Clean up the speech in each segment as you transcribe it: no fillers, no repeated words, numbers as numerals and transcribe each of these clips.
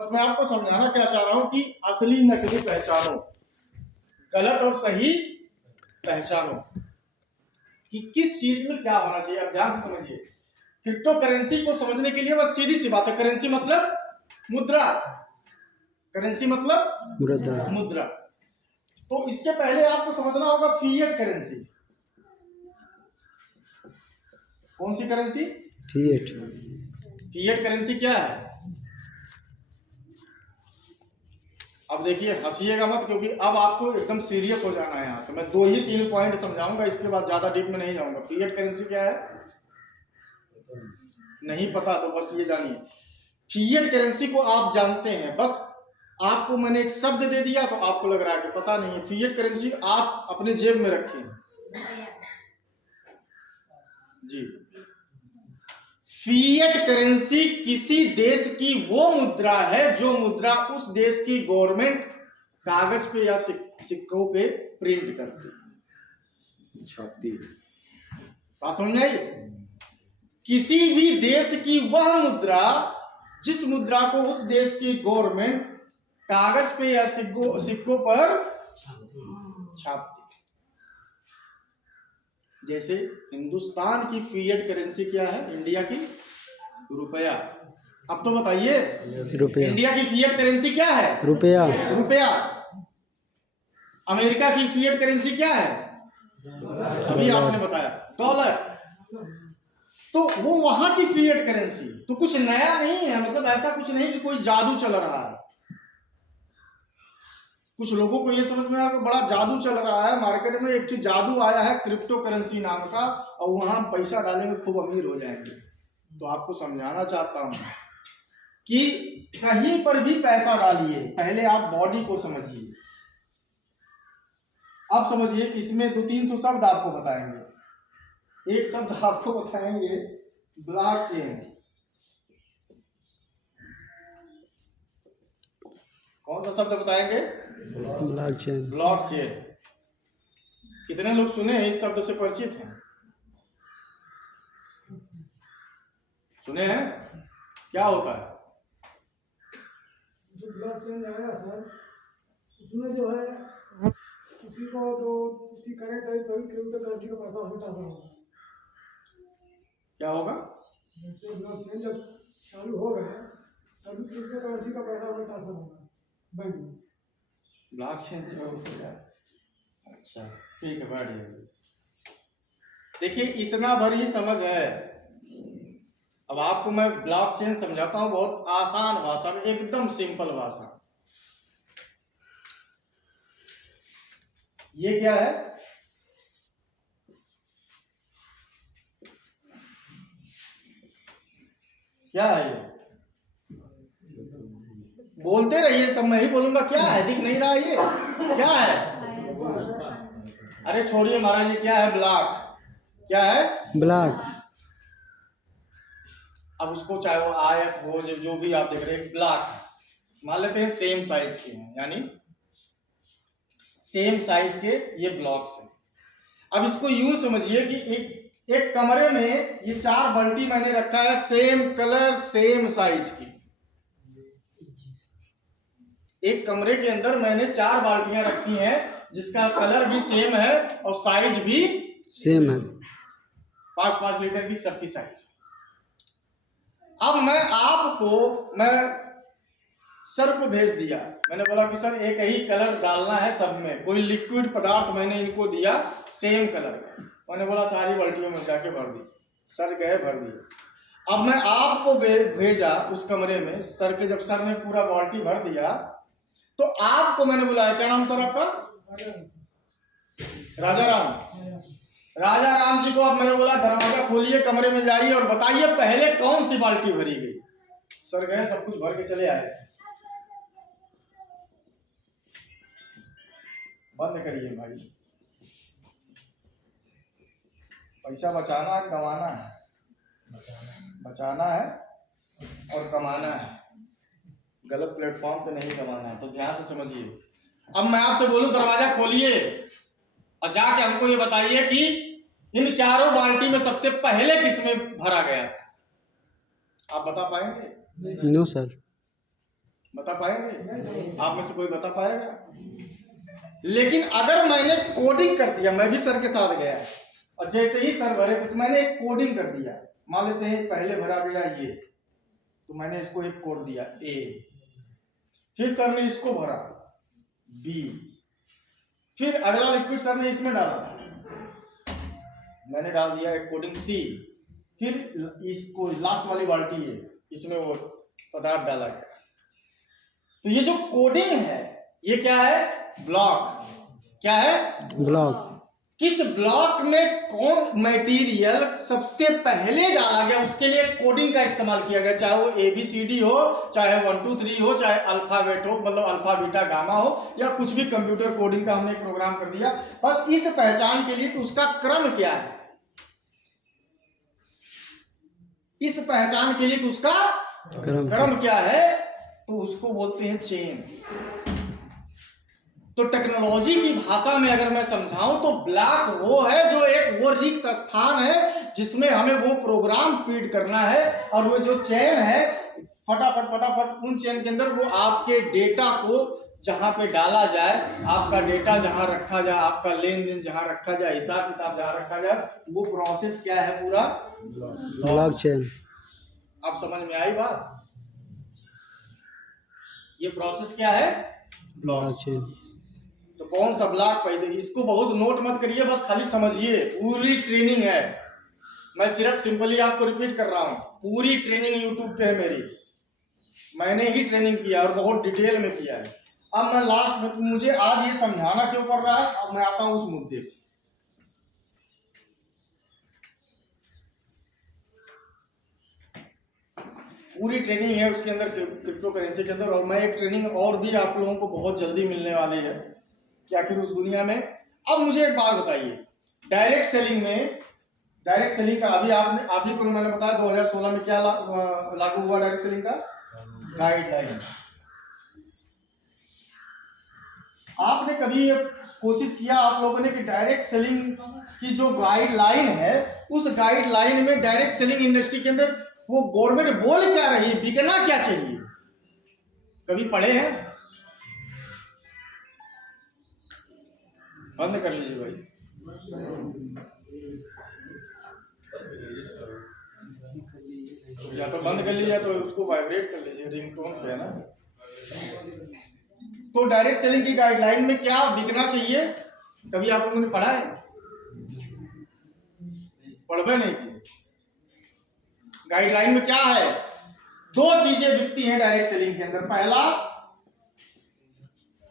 बस मैं आपको समझाना क्या चाह रहा हूं कि असली नकली पहचानो, गलत और सही पहचानो कि किस चीज में क्या होना चाहिए। आप ध्यान से समझिए। क्रिप्टो करेंसी को समझने के लिए बस सीधी सी बात है, करेंसी मतलब मुद्रा, करेंसी मतलब मुद्रा। तो इसके पहले आपको समझना होगा फिएट करेंसी। कौन सी करेंसी? फिएट। फिएट करेंसी क्या है? अब देखिए, हंसिएगा मत, क्योंकि अब आपको एकदम सीरियस हो जाना है। यहाँ से मैं 2 ही 3 पॉइंट समझाऊंगा, इसके बाद ज्यादा डीप में नहीं जाऊंगा। फिएट करेंसी क्या है? नहीं पता तो बस ये जानिए, फिएट करेंसी को आप जानते हैं, बस आपको मैंने एक शब्द दे दिया तो आपको लग रहा है कि पता नहीं है। फिएट करेंसी आप अपने जेब में रखें जी। फिएट करेंसी किसी देश की वो मुद्रा है जो मुद्रा उस देश की गवर्नमेंट कागज पे या सिक्कों पे प्रिंट करती है, छापती है। बात समझ आई? किसी भी देश की वह मुद्रा जिस मुद्रा को उस देश की गवर्नमेंट कागज पे या सिक्कों पर छापती है। जैसे हिंदुस्तान की फिएट करेंसी क्या है? इंडिया की रुपया। अब तो बताइए, रुपया। इंडिया की फिएट करेंसी क्या है? रुपया। रुपया। अमेरिका की फिएट करेंसी क्या है? अभी आपने बताया, डॉलर। तो वो वहां की फिएट करेंसी, तो कुछ नया नहीं है। मतलब ऐसा कुछ नहीं कि कोई जादू चल रहा है। कुछ लोगों को ये समझ में आ रहा है बड़ा जादू चल रहा है मार्केट में, एक जादू आया है क्रिप्टो करेंसी नाम का, और वहां पैसा डालेंगे खूब अमीर हो जाएंगे। तो आपको समझाना चाहता हूं कि कहीं पर भी पैसा डालिए, पहले आप बॉडी को समझिए। अब समझिए कि इसमें 2-3 शब्द आपको बताएंगे। एक शब्द आपको बताएंगे ब्लॉकचेन। कौन सा शब्द बताएंगे? ब्लॉकचेन। ब्लॉकचेन। कितने लोग सुने हैं, इस शब्द से परिचित हैं? सुने हैं? क्या होता है? जो ब्लॉकचेन आया सर, उसमें जो है किसी को जो उसकी करेक्ट है तभी क्रिप्टो करेंसी का पैसा होता होगा। क्या होगा? जैसे ब्लॉकचेन जब चालू हो गया तभी क्रिप्टो करेंसी का पैसा होता होगा बैंक में। ब्लॉकचेन जो होता है, अच्छा ठीक है, बढ़िया। देखिए, इतना भर ही समझ है। अब आपको मैं ब्लॉकचेन समझाता हूं बहुत आसान भाषा में, एकदम सिंपल भाषा। ये क्या है? क्या है ये? बोलते रहिए, सब मैं ही बोलूंगा। क्या है? दिख नहीं रहा ये क्या है? अरे छोड़िए महाराज, ये क्या है? ब्लॉक। क्या है? ब्लॉक। अब उसको चाहे वो आयत हो, जो भी आप देख रहे हैं, ब्लॉक मान लेते हैं, सेम साइज के हैं, यानी सेम साइज के ये ब्लॉक्स हैं। अब इसको यूं समझिए कि एक कमरे में ये 4 बाल्टी मैंने रखा है, सेम कलर सेम साइज की। एक कमरे के अंदर मैंने 4 बाल्टियां रखी हैं जिसका कलर भी सेम है और साइज भी सेम है। 5-5 लीटर की सबकी साइज। अब मैं सर को भेज दिया, मैंने बोला कि सर एक ही कलर डालना है सब में, कोई लिक्विड पदार्थ मैंने इनको दिया सेम कलर का। मैंने बोला सारी बाल्टियों में जाके भर दी। सर गए, भर दिए। अब मैं आपको भेजा उस कमरे में, सर के जब सर ने पूरा बाल्टी भर दिया तो आपको मैंने बुलाया। क्या नाम सर आपका? राजा राम जी को अब मैंने बोला दरवाजा खोलिए, कमरे में जाइए और बताइए पहले कौन सी बाल्टी भरी गई। सर गए, सब कुछ भर के चले आए। बंद करिए भाई, पैसा बचाना है, कमाना है, बचाना है और कमाना है, गलत प्लेटफॉर्म पे नहीं कमाना है। तो ध्यान से समझिए। अब मैं आपसे बोलूं दरवाजा खोलिए और जाके हमको ये बताइए कि इन 4 बाल्टी में सबसे पहले किसमें भरा गया था? आप बता पाएंगे? No sir. बता पाएंगे? आप में से कोई बता पाएगा? लेकिन अगर मैंने कोडिंग कर दिया, मैं भी सर के साथ गया और जैसे ही सर भरे तो मैंने एक कोडिंग कर दिया, मान लेते हैं पहले भरा गया ये, तो मैंने इसको एक कोड दिया ए, फिर सर ने इसको भरा बी, फिर अगला लिक्विड सर ने इसमें डाला, मैंने डाल दिया एक कोडिंग सी, फिर इसको लास्ट वाली बाल्टी है इसमें वो पदार्थ डाला गया। तो ये जो कोडिंग है ये क्या है? ब्लॉक। क्या है? ब्लॉक। किस ब्लॉक में कौन मटेरियल सबसे पहले डाला गया उसके लिए कोडिंग का इस्तेमाल किया गया, चाहे वो ABCD हो, चाहे 1 2 3 हो, चाहे अल्फाबेट हो, मतलब अल्फा बीटा गामा हो, या कुछ भी कंप्यूटर कोडिंग का हमने एक प्रोग्राम कर दिया। बस इस पहचान के लिए कि उसका क्रम क्या है, इस पहचान के लिए कि उसका क्रम क्या है, तो उसको बोलते हैं चेन। तो टेक्नोलॉजी की भाषा में अगर मैं समझाऊं तो ब्लॉक वो है जो एक वो रिक्त स्थान है जिसमें हमें वो प्रोग्राम फीड करना है, और वो जो चेन है फटाफट उन चेन के अंदर वो आपके डेटा को जहां पे डाला जाए, आपका डेटा जहां रखा जाए, आपका लेन देन जहां रखा जाए, हिसाब किताब जहां रखा जाए, वो प्रोसेस क्या है? पूरा ब्लॉक चेन। आप समझ में आई बात? ये प्रोसेस क्या है? Block chain. तो कौन सा ब्लॉक पहले, इसको बहुत नोट मत करिए, बस खाली समझिए। पूरी ट्रेनिंग है, मैं सिर्फ सिंपली आपको रिपीट कर रहा हूं, पूरी ट्रेनिंग यूट्यूब पे है मेरी, मैंने ही ट्रेनिंग किया और बहुत डिटेल में किया है। अब मैं लास्ट में, मुझे आज ये समझाना क्यों पड़ रहा है, अब मैं आता हूं उस मुद्दे पे। पूरी ट्रेनिंग है उसके अंदर, क्रिप्टो करेंसी के अंदर, और मैं एक ट्रेनिंग और भी आप लोगों को बहुत जल्दी मिलने वाली है कि आखिर उस दुनिया में। अब मुझे एक बात बताइए, डायरेक्ट सेलिंग में, डायरेक्ट सेलिंग का अभी को मैंने बताया 2016 में क्या लागू हुआ डायरेक्ट सेलिंग का गाइडलाइन। आपने कभी ये कोशिश किया आप लोगों ने कि डायरेक्ट सेलिंग की जो गाइडलाइन है, उस गाइडलाइन में डायरेक्ट सेलिंग इंडस्ट्री के अंदर वो गवर्नमेंट बोल क्या रही है, बिकना क्या चाहिए? कभी पढ़े हैं? बंद कर लीजिए भाई, या तो बंद कर लीजिए या तो उसको वाइब्रेट कर लीजिए, रिंगटोन पे है ना। तो डायरेक्ट सेलिंग की गाइडलाइन में क्या बिकना चाहिए, कभी आप लोगों ने पढ़ा है? पढ़वे नहीं किए। गाइडलाइन में क्या है? दो चीजें बिकती हैं डायरेक्ट सेलिंग के अंदर, पहला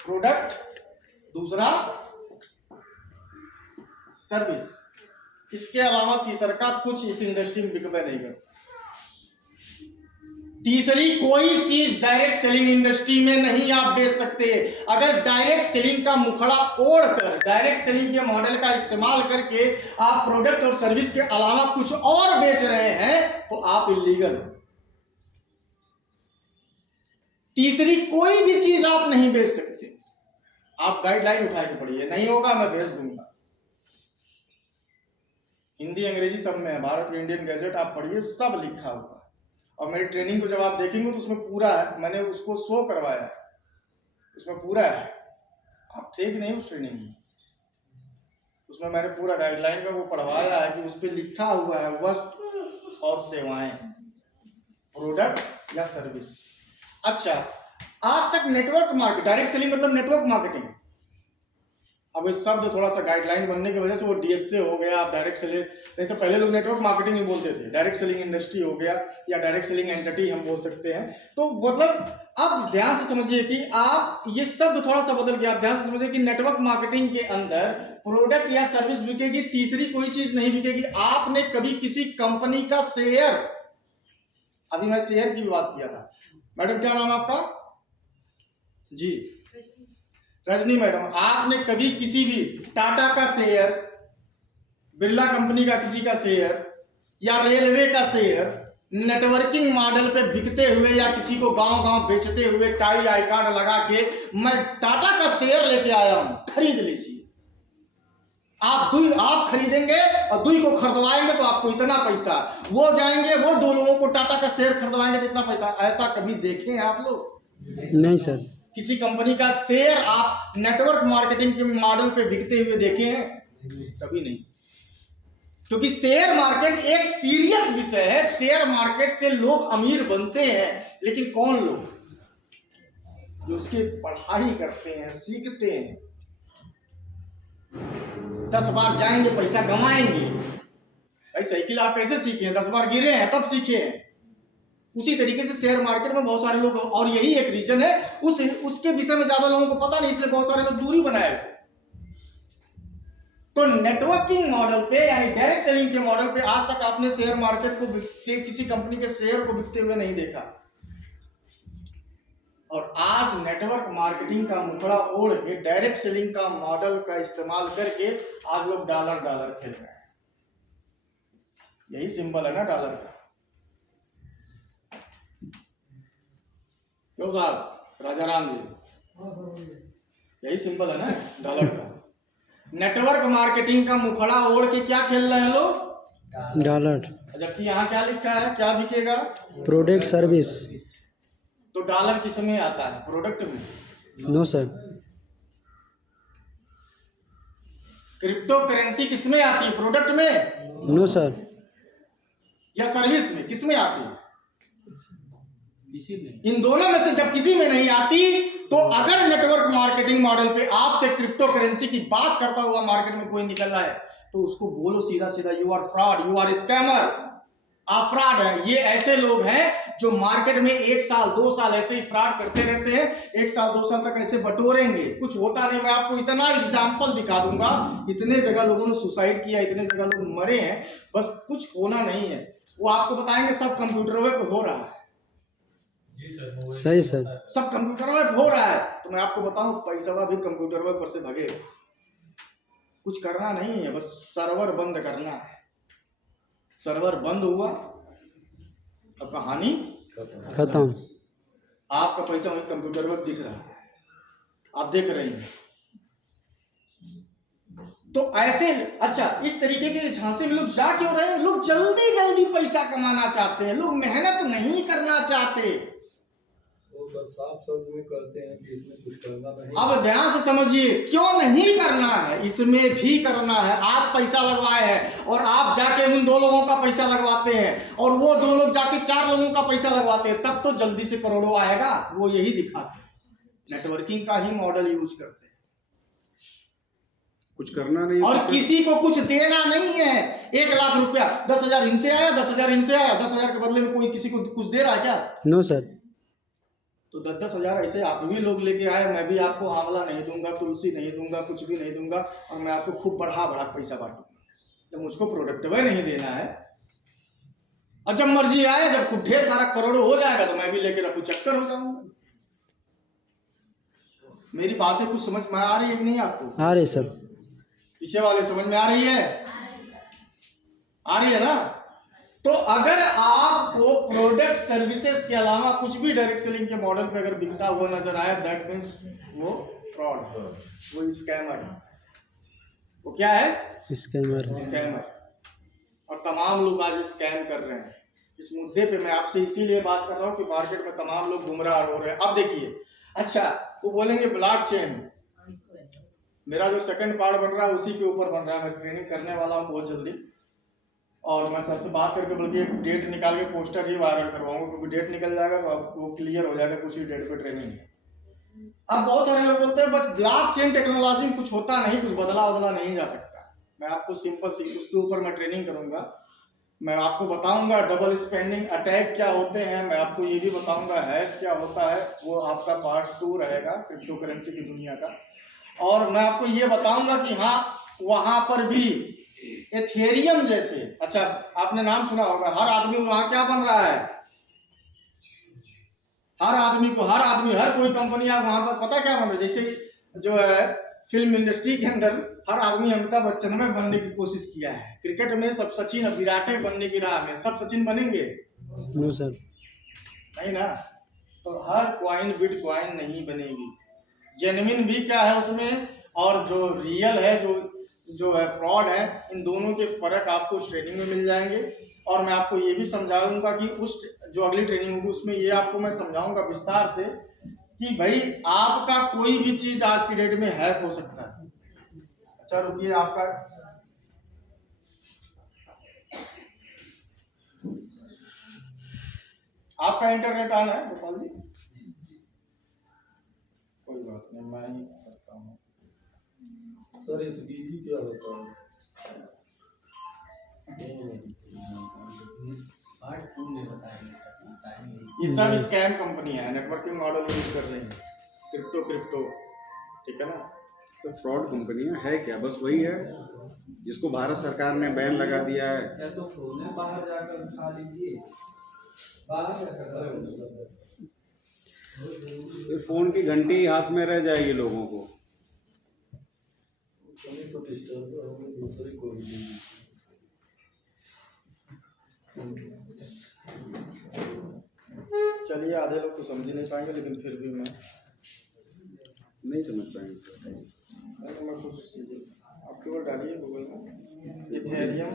प्रोडक्ट, दूसरा सर्विस। इसके अलावा तीसरा का कुछ इस इंडस्ट्री में बिकवे नहीं करता। तीसरी कोई चीज डायरेक्ट सेलिंग इंडस्ट्री में नहीं आप बेच सकते। अगर डायरेक्ट सेलिंग का मुखड़ा ओढ़कर, डायरेक्ट सेलिंग के मॉडल का इस्तेमाल करके आप प्रोडक्ट और सर्विस के अलावा कुछ और बेच रहे हैं तो आप इलीगल। तीसरी कोई भी चीज आप नहीं बेच सकते। आप गाइडलाइन उठा के पढ़िए, नहीं होगा मैं भेज दूंगा, हिंदी अंग्रेजी सब में है, भारत के इंडियन गैजेट आप पढ़िए, सब लिखा हुआ है। और मेरी ट्रेनिंग को जब आप देखेंगे तो उसमें पूरा है, मैंने उसको शो करवाया है, उसमें पूरा है। आप ठीक नहीं उस ट्रेनिंग में, उसमें मैंने पूरा गाइडलाइन का वो पढ़वाया है कि उस पर लिखा हुआ है वस्तु और सेवाएं, प्रोडक्ट या सर्विस। अच्छा, आज तक नेटवर्क मार्केट, डायरेक्ट सेलिंग मतलब नेटवर्क मार्केटिंग। अब इस शब्द थोड़ा सा गाइडलाइन बनने की वजह से वो DSA हो गया, आप डायरेक्ट सेलिंग, नहीं तो पहले लोग नेटवर्क मार्केटिंग ही बोलते थे, डायरेक्ट सेलिंग इंडस्ट्री हो गया या डायरेक्ट सेलिंग एंटिटी हम बोल सकते हैं। तो मतलब अब ध्यान से समझिए कि आप ये शब्द थोड़ा सा बदल गया। आप ध्यान से समझिए कि नेटवर्क मार्केटिंग के अंदर प्रोडक्ट या सर्विस बिकेगी, तीसरी कोई चीज नहीं बिकेगी। आपने कभी किसी कंपनी का शेयर, अभी मैं शेयर की भी बात किया था, मैडम क्या नाम आपका? जी रजनी मैडम, आपने कभी किसी भी टाटा का शेयर, बिरला कंपनी का किसी का शेयर या रेलवे का शेयर नेटवर्किंग मॉडल पे बिकते हुए या किसी को गांव-गांव बेचते हुए टाई आई कार्ड लगा के मैं टाटा का शेयर लेके आया हूं, खरीद लीजिए। आप खरीदेंगे और दुई को खरीदवाएंगे तो आपको इतना पैसा, वो जाएंगे वो दो लोगों को टाटा का शेयर खरीदवाएंगे तो इतना पैसा। ऐसा कभी देखे हैं आप लोग? नहीं सर। किसी कंपनी का शेयर आप नेटवर्क मार्केटिंग के मॉडल पे बिकते हुए देखे हैं? कभी नहीं। क्योंकि शेयर मार्केट एक सीरियस विषय है। शेयर मार्केट से लोग अमीर बनते हैं, लेकिन कौन लोग? जो उसकी पढ़ाई करते हैं, सीखते हैं। 10 बार जाएंगे, पैसा कमाएंगे। भाई साइकिल आप कैसे सीखे हैं? 10 बार गिरे हैं तब सीखे हैं। उसी तरीके से शेयर मार्केट में बहुत सारे लोग, और यही एक रीजन है, उसके विषय में ज्यादा लोगों को पता नहीं, इसलिए बहुत सारे लोग दूरी बनाए हुए। तो नेटवर्किंग मॉडल पे यानी डायरेक्ट सेलिंग के मॉडल पे आज तक आपने शेयर मार्केट को से किसी कंपनी के शेयर को बिकते हुए नहीं देखा। और आज नेटवर्क मार्केटिंग का मुखड़ा ओढ़ के डायरेक्ट सेलिंग का मॉडल का इस्तेमाल करके आज लोग डॉलर खेल रहे हैं। यही सिंबल है ना डॉलर का। क्यों साहब राजा राम जी, यही सिंबल है ना डॉलर का। नेटवर्क मार्केटिंग का मुखड़ा ओढ़ के क्या खेल रहे हैं लोग? डॉलर। जबकि यहाँ क्या लिखा है, क्या बिकेगा? Product service. तो डॉलर किस में आता है? प्रोडक्ट में। No sir. क्रिप्टो करेंसी किस में आती है? प्रोडक्ट में। No sir. या सर्विस में? किस में आती है? किसी में। इन दोनों में से जब किसी में नहीं आती, तो अगर नेटवर्क मार्केटिंग मॉडल पे आपसे क्रिप्टो करेंसी की बात करता हुआ मार्केट में कोई निकल रहा है, तो उसको बोलो सीधा सीधा, you are fraud, you are scammer, आप फ्रॉड है। ये ऐसे लोग हैं जो मार्केट में 1 साल 2 साल ऐसे ही फ्रॉड करते रहते हैं। 1 साल 2 साल तक ऐसे बटोरेंगे, कुछ होता नहीं। मैं आपको इतना एग्जाम्पल दिखा दूंगा, इतने जगह लोगों ने सुसाइड किया, इतने जगह लोग मरे हैं, बस कुछ होना नहीं है। वो आपको बताएंगे सब कंप्यूटर पे हो रहा है। सही सर। सब कंप्यूटर में हो रहा है। तो मैं आपको बताऊं, पैसा भी कंप्यूटर पर से भगेगा। कुछ करना नहीं है, बस सर्वर बंद करना है। सर्वर बंद हुआ, अब कहानी खत्म। आपका पैसा वही कंप्यूटर पर दिख रहा है, आप देख रहे हैं। तो ऐसे, अच्छा, इस तरीके के झांसे में लोग जा क्यों रहे हैं? लोग जल्दी जल्दी पैसा कमाना चाहते हैं, लोग मेहनत नहीं करना चाहते। तो साफ शब्द में कहते हैं कि इसमें कुछ करना नहीं। अब ध्यान से समझिए, क्यों नहीं करना है? इसमें भी करना है। आप पैसा लगवाए हैं और आप जाके उन 2 लोगों का पैसा लगवाते हैं, और वो 2 लोग जाके 4 लोगों का पैसा लगवाते हैं, तब तो जल्दी से करोड़ों आएगा। वो यही दिखाते हैं, नेटवर्किंग का ही मॉडल यूज करते हैं। कुछ करना नहीं और किसी को कुछ देना नहीं है। 1 लाख रुपया, 10,000 इनसे आया, 10,000 इनसे आया, 10,000 के बदले में कोई किसी को कुछ दे रहा है क्या? No sir. तो 10,000 ऐसे आप भी लोग लेके आए, मैं भी आपको आंवला नहीं दूंगा, तुलसी नहीं दूंगा, कुछ भी नहीं दूंगा, और मैं आपको खूब बढ़ा पैसा बांटूंगा। जब मुझको प्रोडक्ट भी नहीं देना है, और जब मर्जी आए, जब खूब ढेर सारा करोड़ों हो जाएगा, तो मैं भी लेके रखू चक्कर हो जाऊंगा। मेरी बातें कुछ समझ में आ रही है कि नहीं आपको? आ रही सर। पीछे वाले समझ में आ रही है? आ रही है ना? तो अगर आपको प्रोडक्ट सर्विसेज के अलावा कुछ भी डायरेक्ट सेलिंग के मॉडल पे अगर बिकता हुआ नजर आया, दैट मीन्स वो फ्रॉड, वो स्कैमर। वो क्या है? स्कैमर। और तमाम लोग आज स्कैम कर रहे हैं। इस मुद्दे पे मैं आपसे इसीलिए बात कर रहा हूँ कि मार्केट में तमाम लोग गुमराह हो रहे हैं। अब देखिए, अच्छा, वो बोलेंगे ब्लॉकचेन, मेरा जो सेकंड पार्ट बन रहा है उसी के ऊपर बन रहा है। मैं ट्रेनिंग करने वाला हूँ बहुत जल्दी, और मैं सर से बात करके बल्कि एक डेट निकाल के पोस्टर ही वायरल करवाऊंगा, क्योंकि डेट निकल जाएगा तो वो क्लियर हो जाएगा कुछ ही डेट पे ट्रेनिंग है। अब बहुत सारे लोग बोलते हैं बट ब्लॉकचेन टेक्नोलॉजी में कुछ होता नहीं, कुछ बदला नहीं जा सकता। मैं आपको सिंपल सी उसके ऊपर मैं ट्रेनिंग करूंगा। मैं आपको बताऊंगा डबल स्पेंडिंग अटैक क्या होते हैं, मैं आपको ये भी बताऊंगा हैश क्या होता है। वो आपका पार्ट 2 रहेगा क्रिप्टो करेंसी की दुनिया का। और मैं आपको ये बताऊंगा कि हाँ, वहां पर भी एथेरियम जैसे, अच्छा आपने नाम सुना होगा, हर आदमी वहां क्या बन रहा है? हर कोई कंपनी आप वहां पर पता क्या बन रहा है? जैसे जो है फिल्म इंडस्ट्री के अंदर हर आदमी अमिताभ बच्चन में बनने की कोशिश किया है। क्रिकेट में सब सचिन विराट बनने की राह में, सब सचिन बनेंगे? No sir. नहीं ना। तो हर क्वाइन बिटकॉइन नहीं बनेगी। जेन्युइन भी क्या है उसमें, और जो रियल है, जो है फ्रॉड है, इन दोनों के फर्क आपको उस ट्रेनिंग में मिल जाएंगे। और मैं आपको ये भी समझाऊंगा कि उस जो अगली ट्रेनिंग होगी उसमें ये आपको मैं समझाऊंगा विस्तार से कि भाई आपका कोई भी चीज आज की डेट में हैक हो सकता है। अच्छा रुकिए, आपका इंटरनेट ऑन है गोपाल जी? कोई बात नहीं, मैं ही करता हूँ। सर इस बीजी क्या होता है? ये सब स्कैम कंपनी है, नेटवर्किंग मॉडल यूज कर रही है, क्रिप्टो, ठीक है ना। सब फ्रॉड कंपनियां है क्या? बस वही है जिसको भारत सरकार ने बैन लगा दिया है। तो फोन है, बाहर जाकर उठा लीजिए, बाहर जाकर फिर फोन की घंटी हाथ में रह जाएगी लोगों को। तो डिस्टर्ब तो हमें दूसरे को भी चलिए, आधे लोग तो समझ ही नहीं पाएंगे, लेकिन फिर भी मैं नहीं समझ पाएंगे। कुछ आप केवल डालिए गूगल में इथेरियम